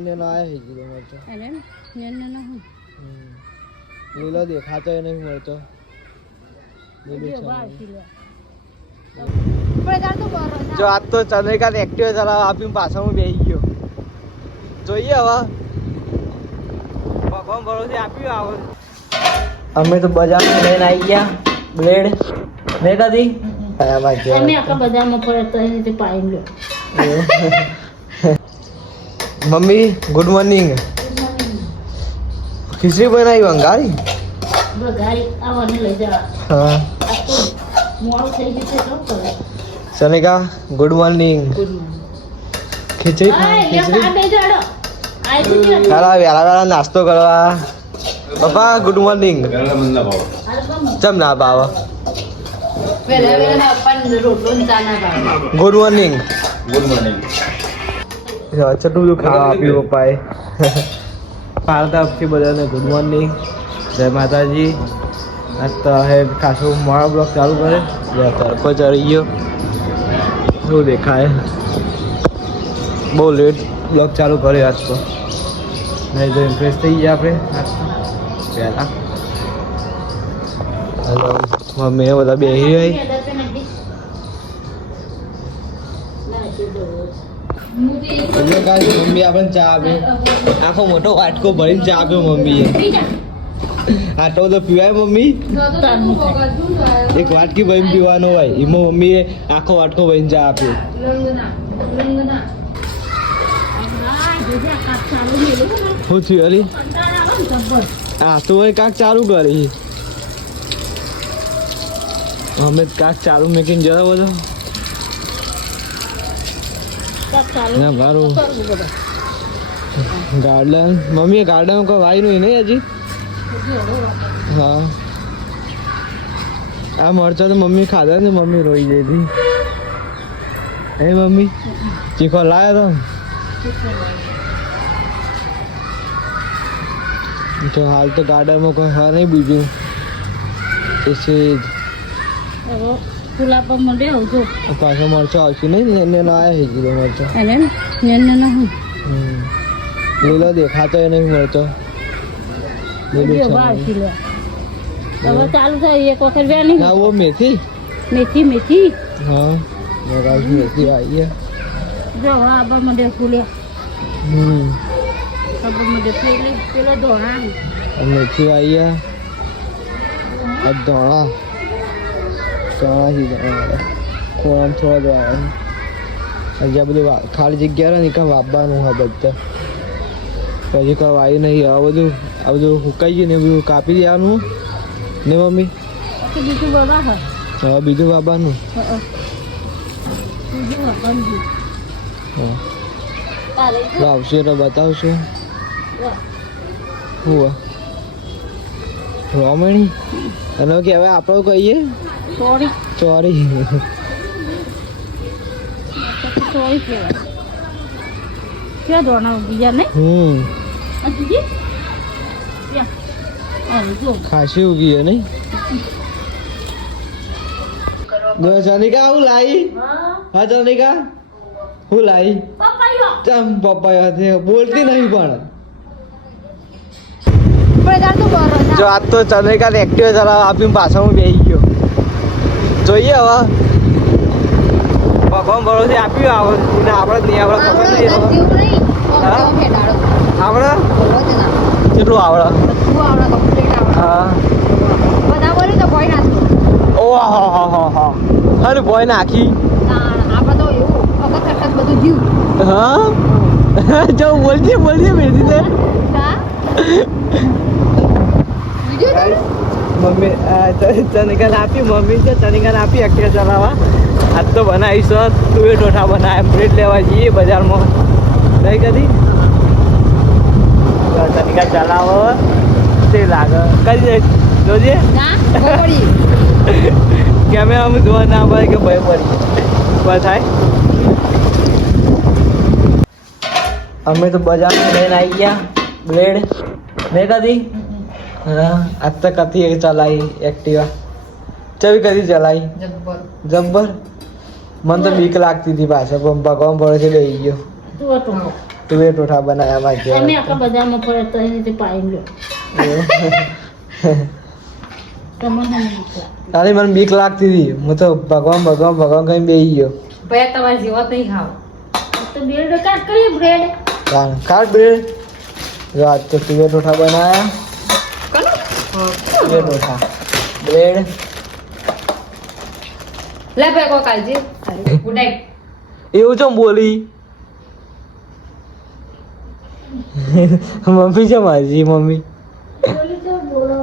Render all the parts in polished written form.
ના આયા હી કીધું મરચો એને ને ના હું લીલો દેખાતો એ નહીં મરચો જો આજ તો ચંદ્રિકા એક્ટિવ ચલાવવા આપીને પાછળ હું બેસી ગયો જોઈએ હવે ભગવાન ભરોસે આપ્યું આવે અમે તો બજારમાં લઈને આવી ગયા બ્લેડ નહીં કદી અમે આખા બજારમાં ફરતો એને પાઈ લો મમ્મી ગુડ મોર્નિંગ ખીચડી બનાવી વંગારી ગાડી આવવાને લઈ જવા હા મોડું થઈ ગયું છે તો કરે સનિકા ગુડ મોર્નિંગ ખીચડી હાલા વેલા નાસ્તો કરવા પપ્પા ગુડ મોર્નિંગ ચમ ના ભાવ ગુડ મોર્નિંગ ચટું બધું ખાવા આપ્યું પપ્પાએ પાડતા આપથી બધાને ગુડ મોર્નિંગ જય માતાજી આજ તો હે ખાસું મોડો બ્લોક ચાલુ કરે તડકો ચડી ગયો શું દેખાય બહુ લેટ બ્લોક ચાલુ કર્યો આજ તો નહીં તો ઇમ્પ્રેસ થઈ ગયા આપણે પહેલાં હલો મમ્મી બધા બેસી રહી મમ્મી આપણે ચા આપે આખો મોટો વાટકો ભરીને ચા આપ્યો મમ્મીએ આટલો તો પીવાય મમ્મી એક વાટકી ભરીને પીવાનો હોય એમાં મમ્મીએ આખો વાટકો ભરીને ચા આપ્યો શું થયું અરે હા તો ભાઈ કાંક ચાલુ કરી અમે કાંક ચાલુ મેકીને જતો બધો મારું ગાર્ડન મમ્મીએ ગાર્ડન કોઈ વાય નહીં હજી હા આ મરચા તો મમ્મી ખાધા ને મમ્મી રોઈ ગઈ હતી હે મમ્મી ચીખો લાવ્યા તો હાલ તો ગાર્ડનમાં કોઈ હા નહીં બીજું પાછો મરચો આવશે નહીં ને ના આવ્યા કીધું મરચો લીલો દેખાતો એ નહીં મરચો ચાલુ થાય એક વખત વેની ના વો મેથી મેથી हाँ मेरा मेथी आई है जो हाँ अब मुझे फूले अब मुझे पहले पहले धोना मेथी आई है अब धोना चढ़ा ही खोम थोड़ा धोना જ્યાં બધું ખાલી જગ્યા રહે ને કાં વાપવાનું હોય બધા પછી કોઈ વાયુ નહીં આ બધું સુકાઈ ગયું ને બધું કાપી દેવાનું ને મમ્મી બીજું બાબા હવે બીજું બાબાનું આવશે તો બતાવશું હું રોમણી અને કે હવે આપણે કહીએ ચોરી ક્યાં ધોના બીજા નહીં ખાસી ઉગી હે નહીં જનિકા હું લાઈ હા જનિકા હું લાઈ ચમ પપ્પા બોલતી નહીં પણ જો આજ તો ચંદ્રિકા એક્ટિવ ચલાવવા આપીને પાછળ હું બેસી ગયો જોઈએ હવે ભગવાન ભરોસે આપ્યું આવે ને આપણે નહીં આપણે ખબર નહીં આપણે કેટલું આવડે હા ઓહ હા અરે બોય નાખી હા જો બોલજે મેરી દે મમ્મી ચનિકા આપી મમ્મી છે ચનિકા આપી એક્ટિવ ચલાવવા આજ તો બનાવીશ તું એ ઢોઠા બનાવે બ્રેડ લેવા જઈએ બજારમાં નહીં કદી ચનિકા ચલાવો તે લાગે કરી દે જોજે કેમેરામાં જોવા ના પડે કે ભય પડી બસ થાય અમે તો બજારમાં લઈને આવી ગયા બ્લેડ નહીં કદી હા આજ તો કથી ચલાવી એક્ટિવા ચવી કદી ચલાવી જબ્બર મને તો બીક લાગતી હતી પાછળ પણ ભગવાન ભરોસે લઈ ગયો તુવેર ટોઠા બનાવ્યા માં અમે આખા બજારમાં ફરે તો એની રીતે પાણી લો તમને ભૂખ લાગે. તારી મને બીક લાગતી હતી હું તો ભગવાન ભગવાન ભગવાન કઈ બેસી ગયો ભાઈ તમારે જેવા નહીં ખાવ તો બ્રેડ કાટ કરીએ બ્રેડ કાઢ બ્રેડ જો આજ તો તુવેર ટોઠા બનાવ્યા તુવેર ટોઠા બ્રેડ લે ભાઈ કોઈ કાલજી ગુડ નાઇટ એવું ચમ બોલી મમ્મી છે મારી મમ્મી બોલી તો બોલો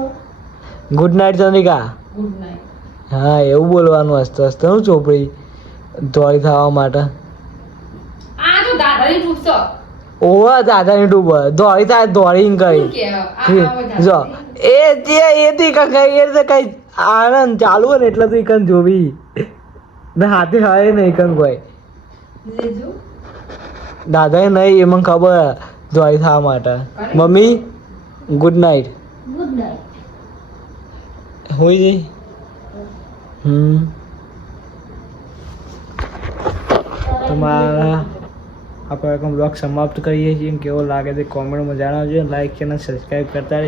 good night Chandrika good night હા એવું બોલવાનું હસતો હસતો હું ચોપડી દોડી થવા માટે આ તો દાદાની પૂછતો ઓવા દાદાની ટૂબ દોડી થાય દોડીને શું કરી કે જો એ જે એથી કઈ કઈ આનંદ ચાલુ હોય ને એટલે તો એકન જોવી ને હાથે હાય નહીં કન કોઈ લેજો દાદાએ નહીં એ મને ખબર દોડી થવા માટે mummy good night good night હોઈ જઈ તમારા આપણે બ્લોગ સમાપ્ત કરીએ છીએ કેવો લાગે તે કોમેન્ટમાં જણાવજો લાઈક ચેનલ સબસ્ક્રાઈબ કરતા રહેજો